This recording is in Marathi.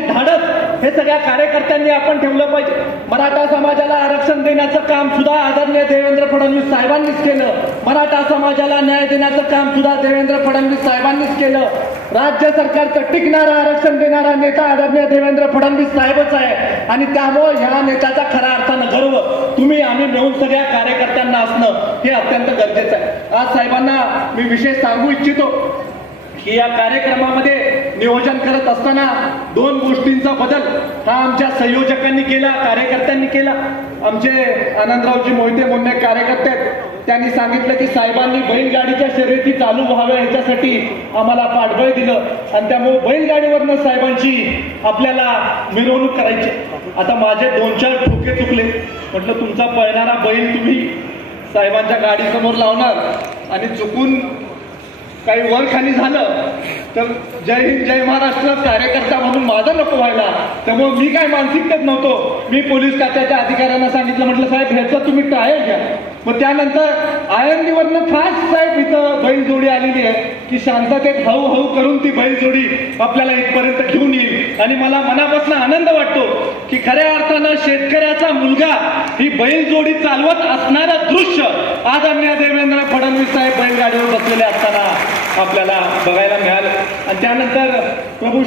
धाडस हे सगळ्या कार्यकर्त्यांनी आपण ठेवलं पाहिजे. मराठा समाजाला आरक्षण देण्याचं काम सुद्धा आदरणीय देवेंद्र फडणवीस साहेबांनीच केलं. मराठा समाजाला न्याय देण्याचं काम सुद्धा देवेंद्र फडणवीस साहेबांनीच केलं. राज्य सरकारचं टिकणारा आरक्षण देणारा नेता आदरणीय देवेंद्र फडणवीस साहेबच आहे. आणि त्यामुळे ह्या नेत्याचा खऱ्या अर्थानं गर्व. तुम्ही आम्ही मिळून सगळ्या कार्यकर्त्यांना असणं हे अत्यंत गरजेचं आहे. आज साहेबांना मी विशेष सांगू इच्छितो की या कार्यक्रमामध्ये नियोजन करत असताना दोन गोष्टींचा बदल हा आमच्या संयोजकांनी केला कार्यकर्त्यांनी केला. आमचे आनंदरावजी मोहिते म्हणून कार्यकर्ते आहेत. त्यांनी सांगितलं की साहेबांनी बैलगाडीच्या शर्यती चालू व्हाव्या ह्याच्यासाठी आम्हाला पाठबळ दिलं. आणि त्यामुळे बैलगाडीवरनं साहेबांची आपल्याला मिरवणूक करायची. आता माझे दोन चार ठोके चुकले. म्हटलं तुमचा पळणारा बैल तुम्ही साहेबांच्या गाडीसमोर लावणार आणि चुकून काही वर खाली झालं तर जय हिंद जय महाराष्ट्र कार्यकर्ता म्हणून माझं नको व्हायला. त्यामुळे मी काय मानसिकतेत नव्हतो. मी पोलीस खात्याच्या अधिकाऱ्यांना सांगितलं म्हटलं साहेब ह्याचं तुम्ही ट्रायल घ्या. मग त्यानंतर आयंदीवरनं फास्ट साहेब इथं बैलजोडी आलेली आहे की शांततेत हळूहळू करून ती बैलजोडी आपल्याला इथपर्यंत घेऊन येईल. आणि मला मनापासून आनंद वाटतो की खऱ्या अर्थानं शेतकऱ्याचा मुलगा ही बैलजोडी चालवत असणारं दृश्य आज आम्ही देवेंद्र फडणवीस साहेब बैलगाडीवर बसलेले असताना आपल्याला बघायला मिळालं. आणि त्यानंतर प्रभू